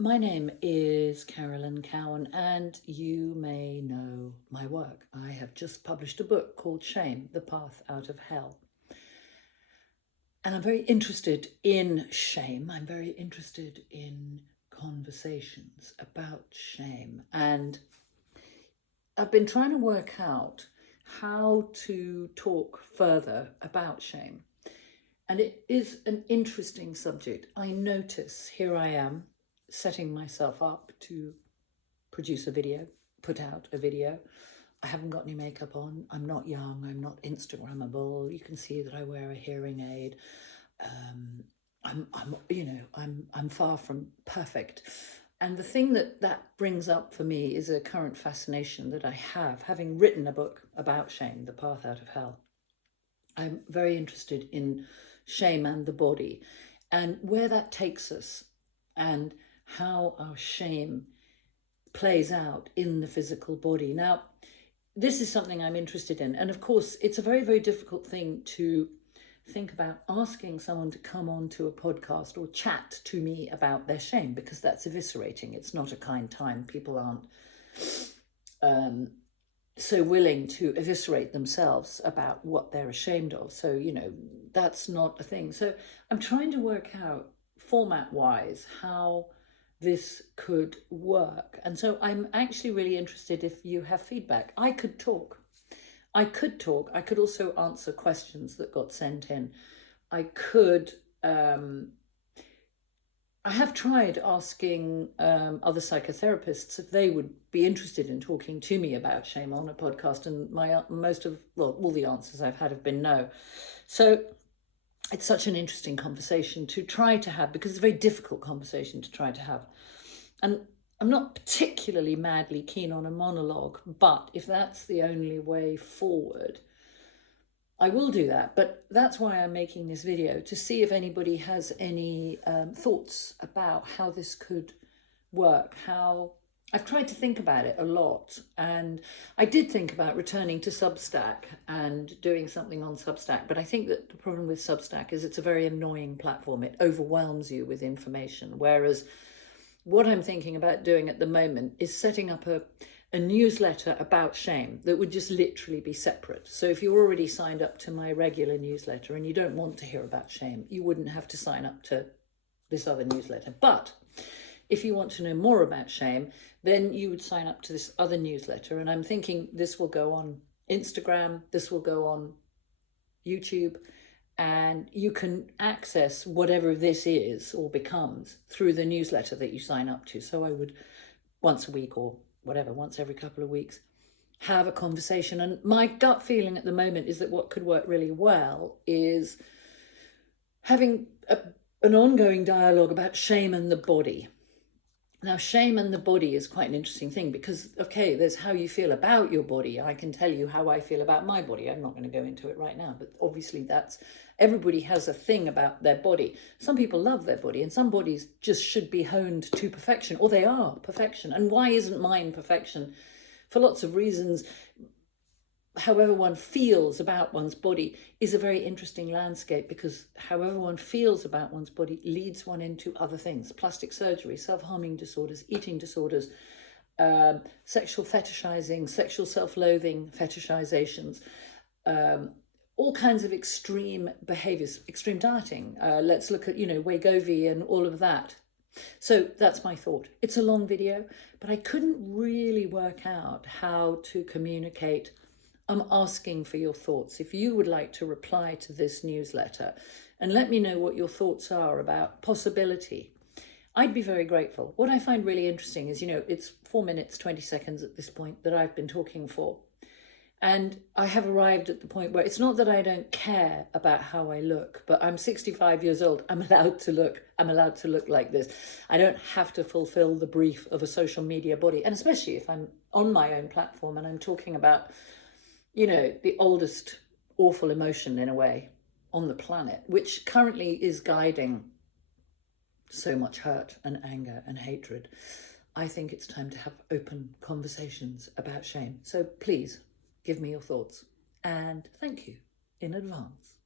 My name is Carolyn Cowan, and you may know my work. I have just published a book called Shame, The Path Out of Hell. And I'm very interested in shame. I'm very interested in conversations about shame. And I've been trying to work out how to talk further about shame. And it is an interesting subject. I notice here I am setting myself up to produce a video, put out a video. I haven't got any makeup on. I'm not young. I'm not Instagrammable. You can see that I wear a hearing aid. I'm far from perfect. And the thing that brings up for me is a current fascination that I have, having written a book about shame, The Path Out of Hell. I'm very interested in shame and the body and where that takes us and how our shame plays out in the physical body. Now, this is something I'm interested in. And of course, it's a very, very difficult thing to think about asking someone to come on to a podcast or chat to me about their shame, because that's eviscerating. It's not a kind time. People aren't so willing to eviscerate themselves about what they're ashamed of. So, that's not a thing. So I'm trying to work out format-wise how this could work. And so I'm actually really interested if you have feedback. I could talk. I could also answer questions that got sent in. I have tried asking other psychotherapists if they would be interested in talking to me about shame on a podcast, and all the answers I've had have been no. So it's such an interesting conversation to try to have, because it's a very difficult conversation to try to have. And I'm not particularly madly keen on a monologue, but if that's the only way forward, I will do that. But that's why I'm making this video, to see if anybody has any thoughts about how this could work. I've tried to think about it a lot, and I did think about returning to Substack and doing something on Substack, but I think that the problem with Substack is it's a very annoying platform. It overwhelms you with information, whereas what I'm thinking about doing at the moment is setting up a newsletter about shame that would just literally be separate. So if you're already signed up to my regular newsletter and you don't want to hear about shame, you wouldn't have to sign up to this other newsletter. But if you want to know more about shame, then you would sign up to this other newsletter. And I'm thinking this will go on Instagram, this will go on YouTube, and you can access whatever this is or becomes through the newsletter that you sign up to. So I would, once a week or whatever, once every couple of weeks, have a conversation. And my gut feeling at the moment is that what could work really well is having an ongoing dialogue about shame and the body. Now, shame and the body is quite an interesting thing because, okay, there's how you feel about your body. I can tell you how I feel about my body. I'm not going to go into it right now, but obviously everybody has a thing about their body. Some people love their body, and some bodies just should be honed to perfection, or they are perfection. And why isn't mine perfection? For lots of reasons. However one feels about one's body is a very interesting landscape, because however one feels about one's body leads one into other things: plastic surgery, self-harming disorders, eating disorders, sexual fetishizing, sexual self-loathing fetishizations, all kinds of extreme behaviors, extreme dieting. Let's look at, Wegovy and all of that. So that's my thought. It's a long video, but I couldn't really work out how to communicate. I'm asking for your thoughts. If you would like to reply to this newsletter and let me know what your thoughts are about possibility, I'd be very grateful. What I find really interesting is, it's 4 minutes, 20 seconds at this point that I've been talking for. And I have arrived at the point where it's not that I don't care about how I look, but I'm 65 years old. I'm allowed to look like this. I don't have to fulfill the brief of a social media body. And especially if I'm on my own platform and I'm talking about, the oldest awful emotion in a way on the planet, which currently is guiding so much hurt and anger and hatred. I think it's time to have open conversations about shame. So please give me your thoughts, and thank you in advance.